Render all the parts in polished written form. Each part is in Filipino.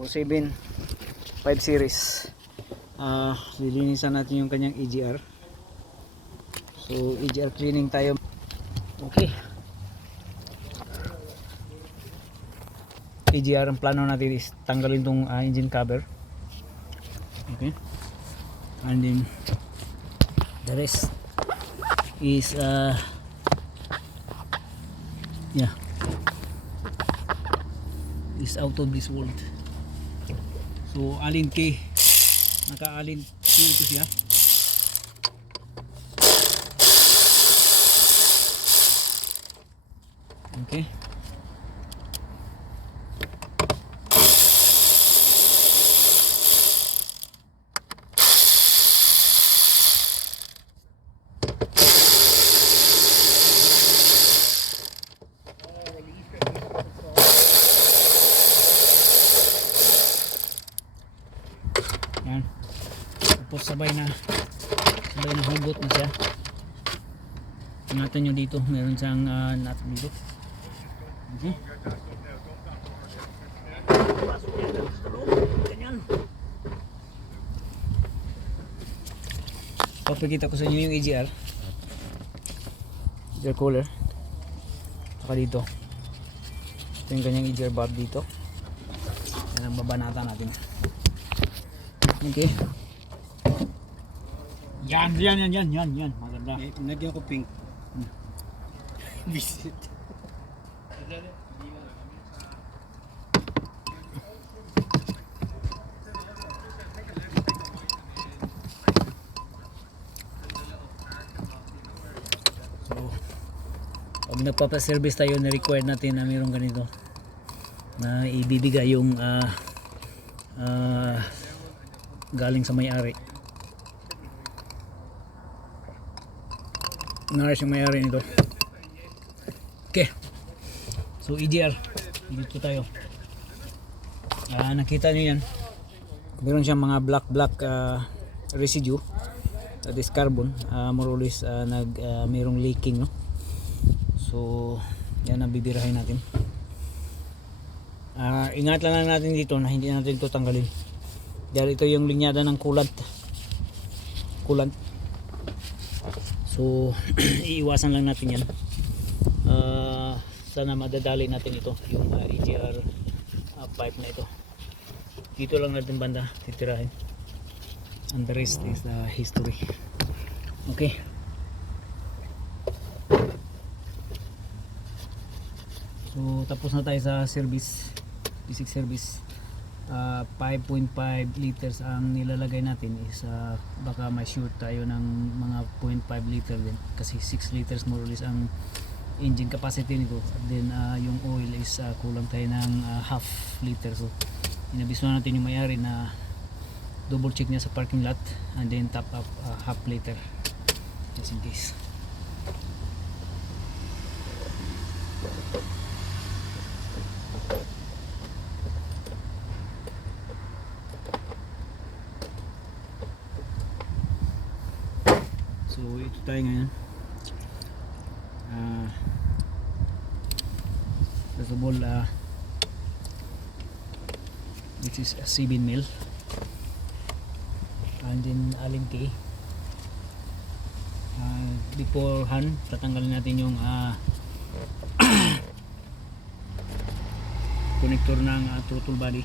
07 5 series. Lilinisan natin yung kanyang EGR. So EGR cleaning tayo. Okay, EGR, ang plano natin is tanggalin tong engine cover. Okay, and then the rest is yeah, is out of this world. So alin K, naka-alin K ito siya. Okay, yan. Tapos sabay na hugot na siya. Ingatan nyo dito, meron siyang nut dito. Okay, papakita ko sa inyo yung EGR cooler. Saka dito, ito yung kanyang EGR bulb dito. Yan ang babanata natin. Okay, yan maganda. Nagyan ko pink. Visit. Pag nagpapa-service tayo, na-require natin na mayroong ganito na ibibigay yung galing sa may-ari. Narish yung may-ari nito. Okay, so EGR dito tayo. Nakita nyo yan, meron siyang mga black residue, this carbon, more or less mayroong leaking, no? So yan ang bibirahin natin. Ingat lang natin dito na hindi natin ito tanggalin dahil ito yung linyada ng coolant. So iiwasan lang natin yan. Sana madadali natin ito, yung EGR pipe na ito. Dito lang natin banda titirahin, and the rest is history. Okay, so tapos na tayo sa service, basic service. 5.5 liters ang nilalagay natin is baka may short tayo ng mga 0.5 liter din kasi 6 liters more or less ang engine capacity nito. Then yung oil is kulang tayo ng half liter. So inabisuhan natin yung may-ari na double check niya sa parking lot and then top up half liter just in case. So ito tayo ngayon. First of all, this is a 7 mil and then alin K. Beforehand, tatanggalin natin yung connector ng throttle body.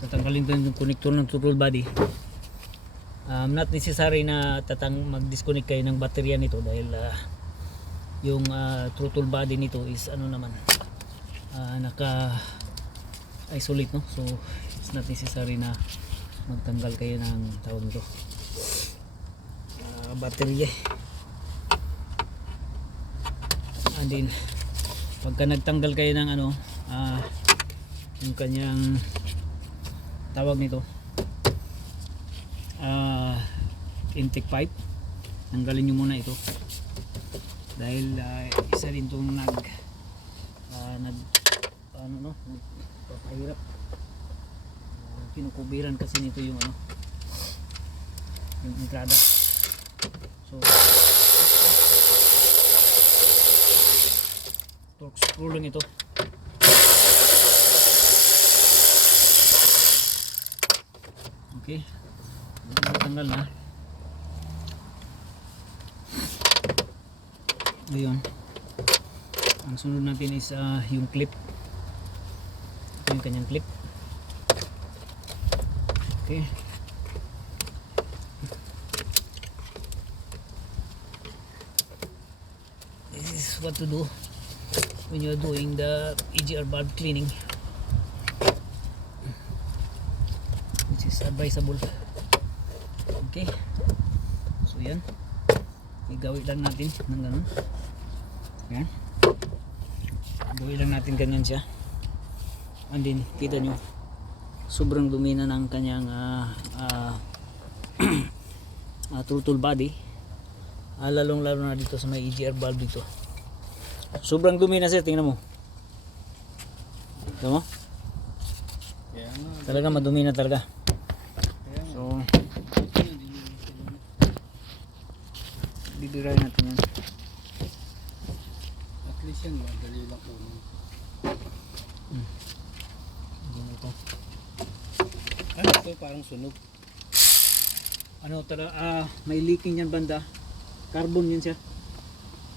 Tatanggalin ko yung connector ng throttle body. Not necessary na mag-disconnect kayo ng baterya nito dahil yung throttle body nito is naka isolate, no? So it's not necessary na magtanggal kayo ng tawag nito baterya. And then pagka nagtanggal kayo ng yung kanyang tawag nito intake pipe, tanggalin nyo muna ito dahil isa rin itong papahirap, kinukubiran kasi nito yung yung entrada. So torque screw lang ito. Okay, tanggal na. Ayun, ang sunod natin is yung clip. Ito yung kanyang clip. Okay, this is what to do when you're doing the EGR valve cleaning, which is advisable. Okay, so yan, igawin lang natin ng ganun. Yan, gawin lang natin ganyan siya. And then kita nyo sobrang dumi na ng kanyang throttle body, lalong lalo na dito sa may EGR valve dito. Sobrang dumi na sir, tingnan mo. Tingnan mo? Talaga madumi na talaga. So bibiray natin yan. At least yan, madali lang po. Ito. Ano ito? Parang sunog. Ano talaga, may leaking yan banda. Carbon yan siya.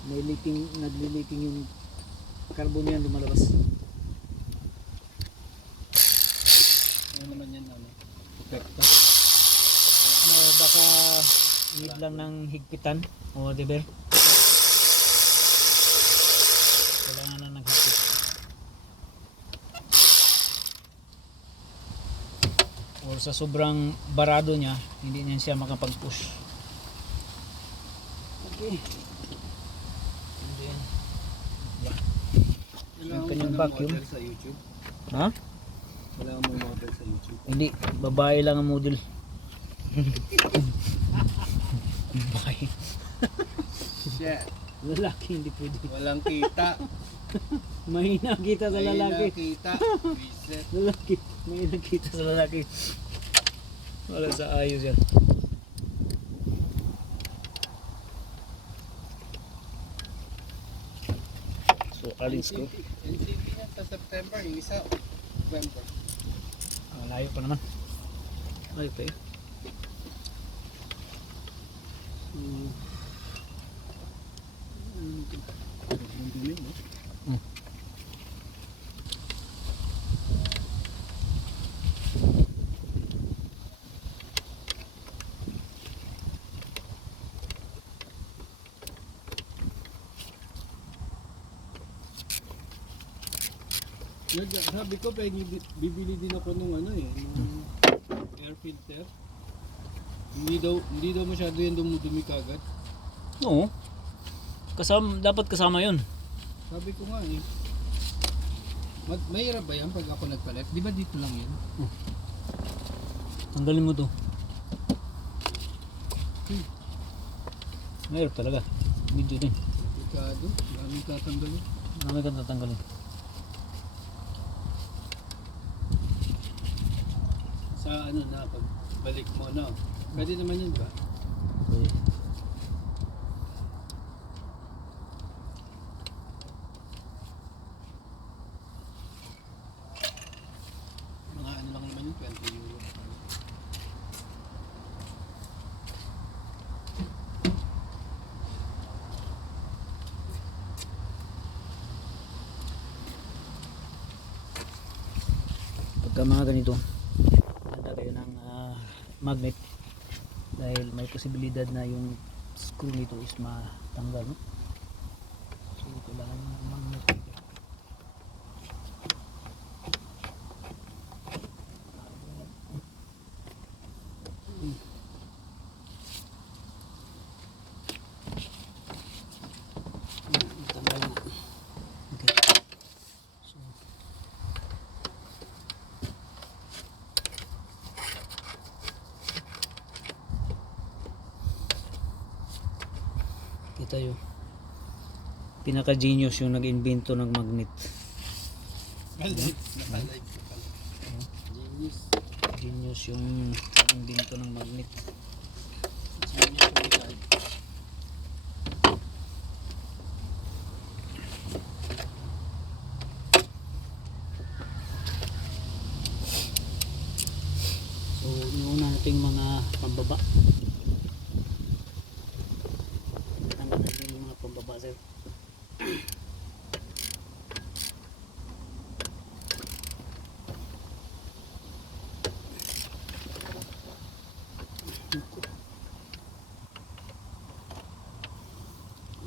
May leaking, nagli-leaking yung carbon yan lumalabas. Ano naman yan, ano? Epekta. Baka need lang ng higpitan o whatever. Kailangan na ng higpit. Or sa sobrang barado niya, hindi niya siya makapag-push. Okay. And then, yung kanyang vacuum. Sa YouTube. Ha? Wala mo model sa YouTube. Hindi, babae lang ang model. Babae. Shit. Lalaki hindi pwede. Walang kita. Mahina kita sa lalaki. Walang kita. Reset. Lalaki, mahina kita sa lalaki. Wala sa ayos yan. So, alin screw. NCT niya sa September, yung isa November. Malayo pa naman. Malayo pa eh. Sabi ko, bibili din ako nung ano eh, nung air filter. Hindi daw masyado yan dumudumi kagad. Oo. Dapat kasama yun. Sabi ko nga eh. Mahirap ba yan pag ako nagpalit? Di ba dito lang yan? Tanggalin mo to. Mahirap talaga. Video din. Delikado. Maraming tatanggalin. Marami kang tatanggalin. Sa ano na, pag balik mo na. Pwede naman yun ba? Okay. Mga ano lang naman yun, 20 euro. Pagka mga ganito, handa kayo ng magnet dahil may posibilidad na yung screw nito is matanggal, no? So kailangan ng magnet. Tanggal na. Okay. So kita yun, pinaka-genius yung nag-invento ng magnet. Nakalive ko pala. Genius. Genius yung nag-invento ng magnet. ating mga pambaba. Tanggal natin yung mga pambaba sir.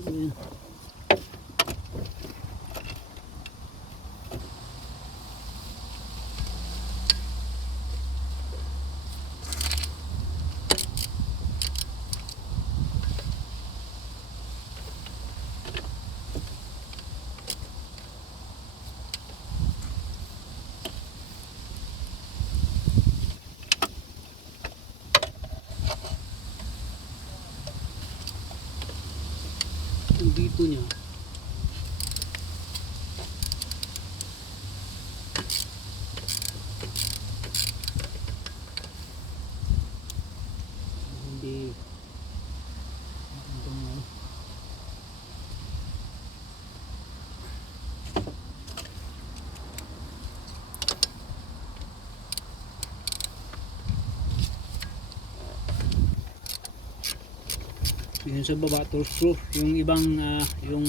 Ayan. Yung dito niya hindi yun sa baba torque screw. Yung ibang yung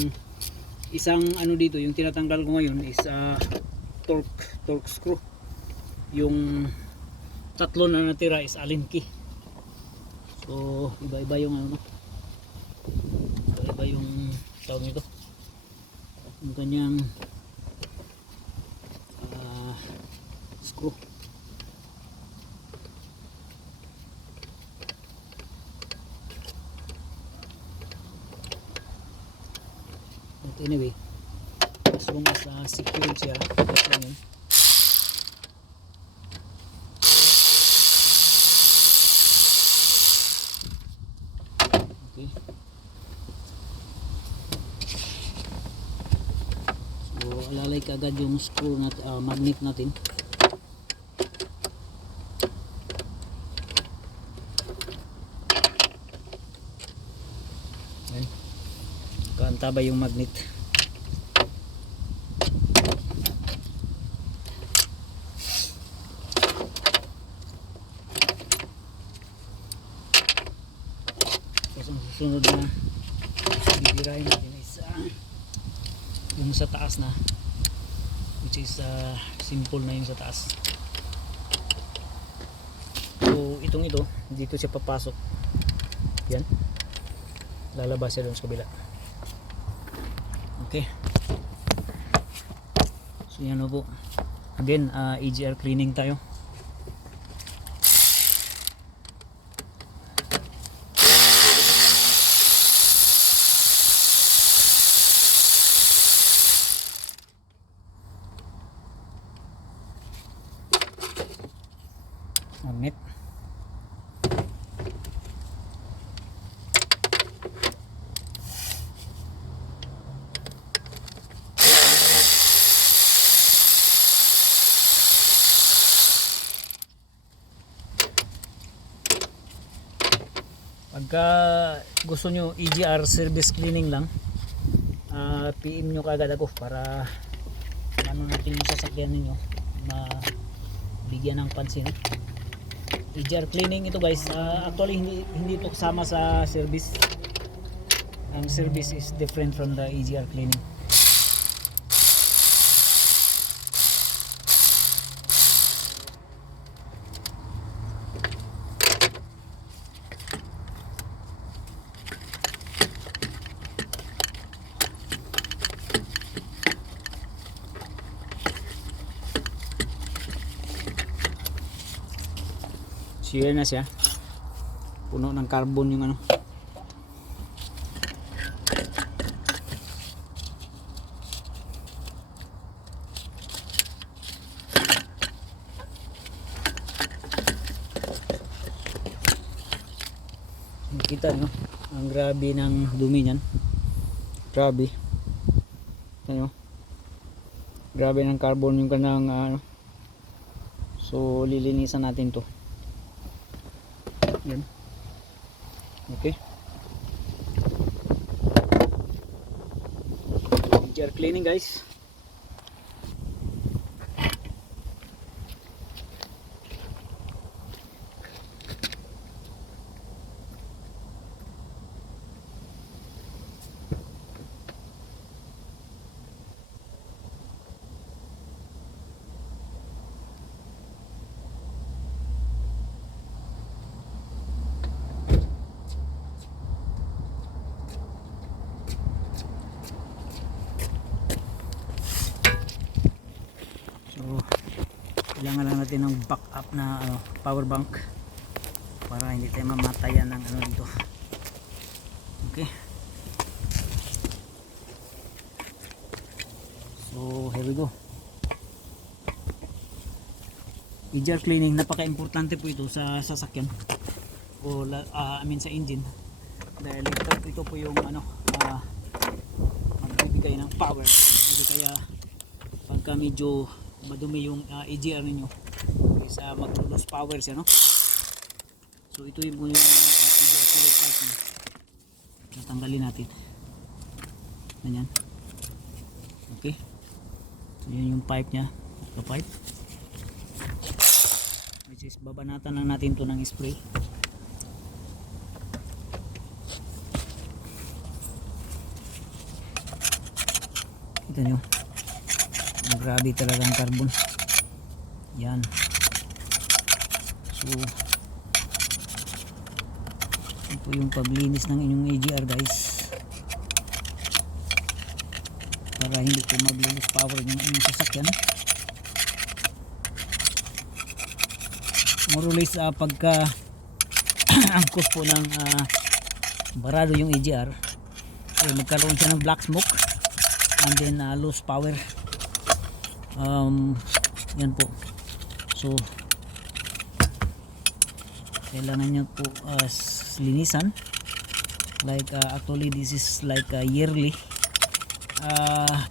isang ano dito yung tinatanggal ko ngayon is torque screw. Yung tatlo na natira is allen key. So iba-iba yung ano, iba-iba yung tawag nito, yung kanyang screw. But anyway, as long as secure siya, that's lang yun. Okay. So alalay ka agad yung screw natin, magnet natin. Ayan. Kaantaba yung magnet. Tapos ang susunod na bibirahin natin is yung sa taas na, which is simple na yung sa taas. So ito dito siya papasok, yan, lalabas siya doon sa kabila. Okay, so yan po, again EGR cleaning tayo. Magnet. Pagka gusto nyo EGR service cleaning lang, PM nyo kagad ako para ano natin yung sasakyan ninyo mabigyan ng pansin. EGR cleaning ito guys, actually hindi ito kasama sa service. Ang service is different from the EGR cleaning. Shear na siya, puno ng carbon yung ano. Nakita nyo ang grabe ng dumi nyan, grabe ano, grabe ng carbon yung kanang ano. So lilinisan natin to. Yan. Okay. EGR cleaning guys. natin ng backup na power bank para hindi tayo mamatayan ng dito. Okay, so here we go. EGR cleaning, napaka-importante po ito sa sasakyan o sa engine dahil ito po yung magbibigay ng power. Hindi kaya pagka medyo madumi yung EGR ninyo is mag-lose power siya, no? So ito yung EGR fluid pipe niya. Tatanggalin natin. Ganyan. Okay. So yun yung pipe niya. Ito pipe. Which is babanatan lang natin to ng spray. Kita nyo. Grabe talaga ang carbon. Yan. So ito yung paglinis ng inyong EGR guys. Para hindi ko mag-lose power ng inyong sasakyan. More or less pagka angkos po ng barado yung EGR, magkaroon siya ng black smoke and then lose power. Yan po. So kailangan nyo po linisan like actually this is like yearly.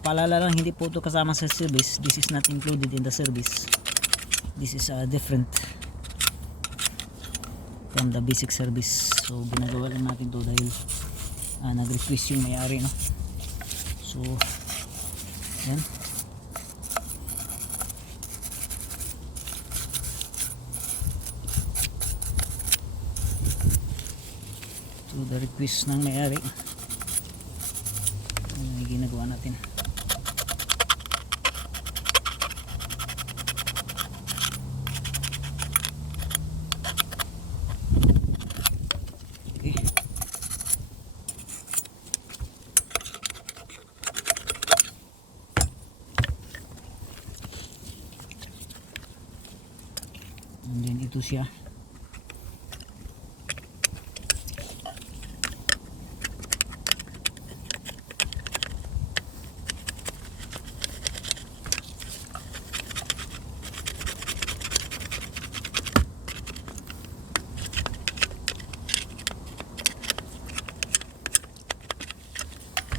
Paalala lang, hindi po ito kasama sa service. This is not included in the service. This is different from the basic service. So ginagawa lang natin to dahil nag-request yung may-ari, no? So yan. So the request ng may-ari, yung ginagawa natin. And then ito siya.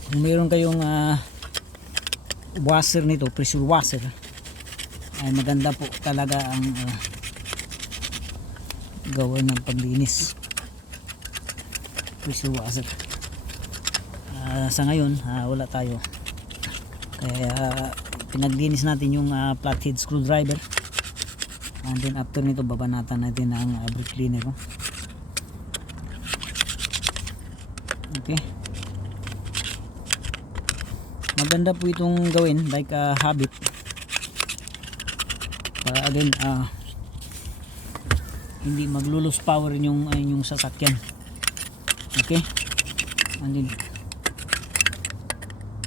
Kung mayroon kayong washer nito, pressure washer, ay maganda po talaga ang gawa ng paglinis. Pressure washer. Sa ngayon wala tayo, kaya pinaglinis natin yung flathead screwdriver, and then after nito babanatan natin ang brake cleaner, no? Okay, maganda po itong gawin like habit para again hindi maglulose power yung sasakyan. Okay, and then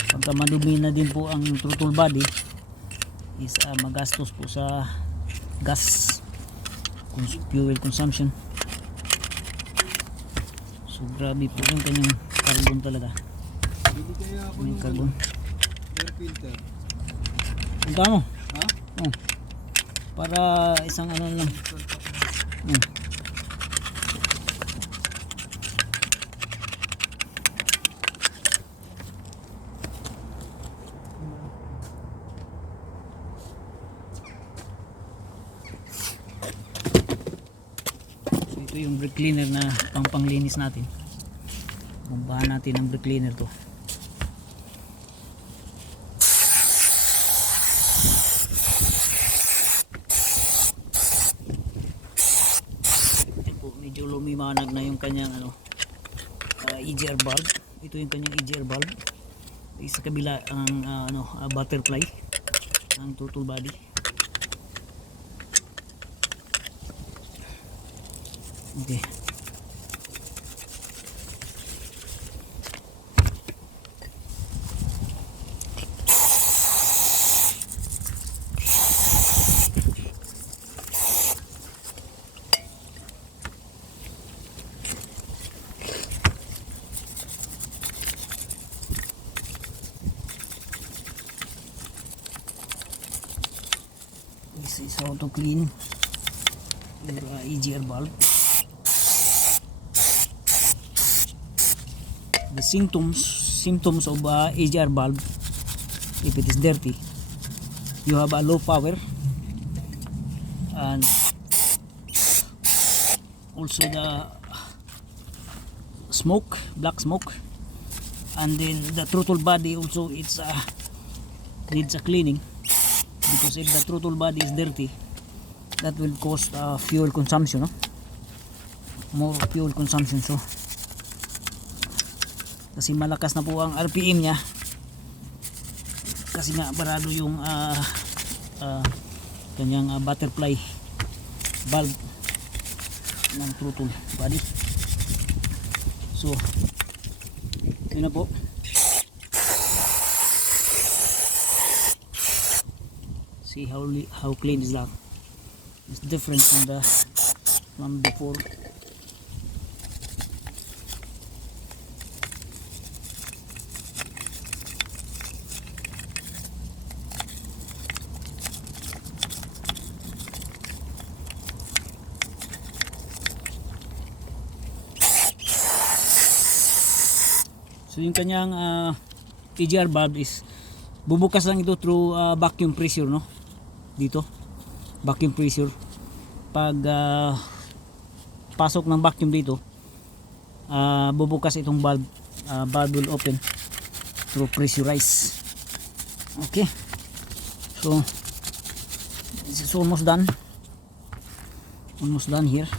pagka madumi na din po ang throttle body is magastos po sa gas, fuel consumption. So grabe po yung kanyang carbon talaga. Bili kaya ako May ng carbon. air filter. Ang kamo? Ha? Oh. Para isang lang. So ito yung brake cleaner na panglinis natin. Bumbahan natin ang brake cleaner to. Medyo lumimanag na yung kanyang EGR bulb. Ito yung kanyang EGR bulb. Sa kabila ang butterfly ang throttle body. Okay. how to clean your EGR valve. The symptoms of EGR valve, if it is dirty, you have a low power, and also the smoke, black smoke, and then the throttle body also, it's needs a cleaning, because if the throttle body is dirty, that will cause fuel consumption, no? More fuel consumption. So kasi malakas na po ang RPM nya, kasi nga barado yung kanyang butterfly valve ng throttle body. So yun na po. See how clean is that. It's different from before. So yung kanyang EGR valve is bubukas lang ito through vacuum pressure, no? Dito vacuum pressure. Pag pasok ng vacuum dito, bubukas itong valve. Valve will open through pressurize. Okay, so this is almost done here,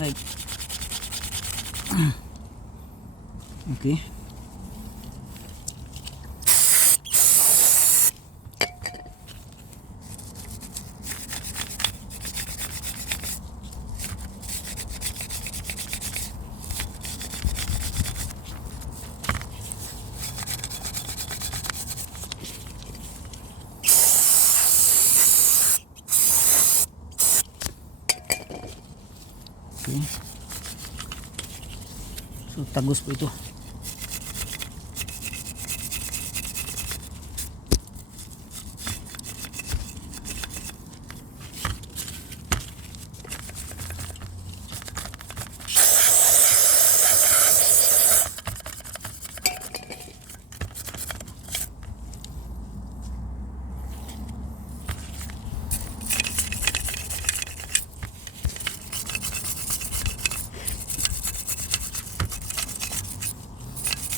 right? Okay, okay. So tagos po ito.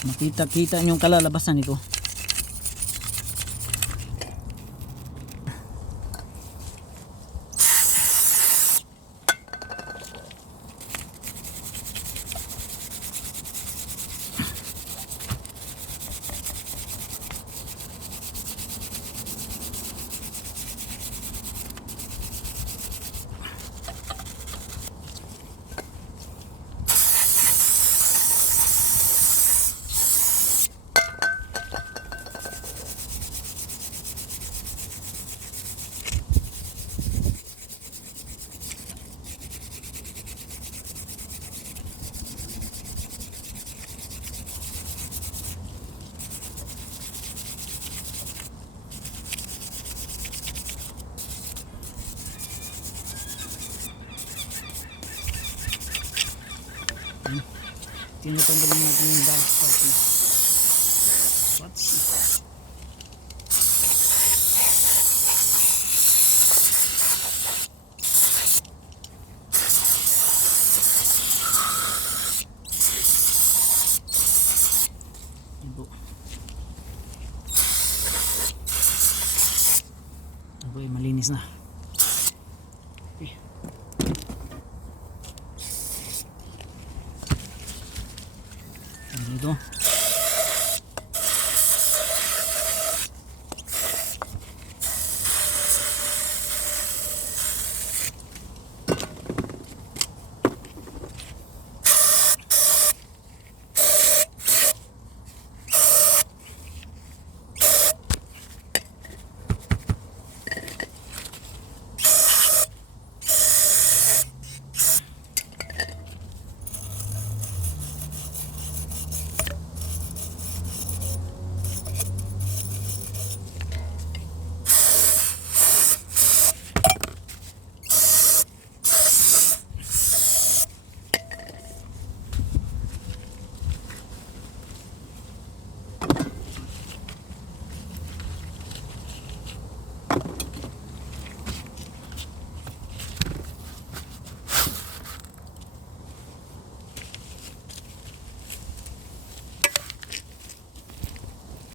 Makita-kita yung kalalabasan nito. Tinatanggalin natin yung valve part. What's ito? Malinis na. Okay. Dito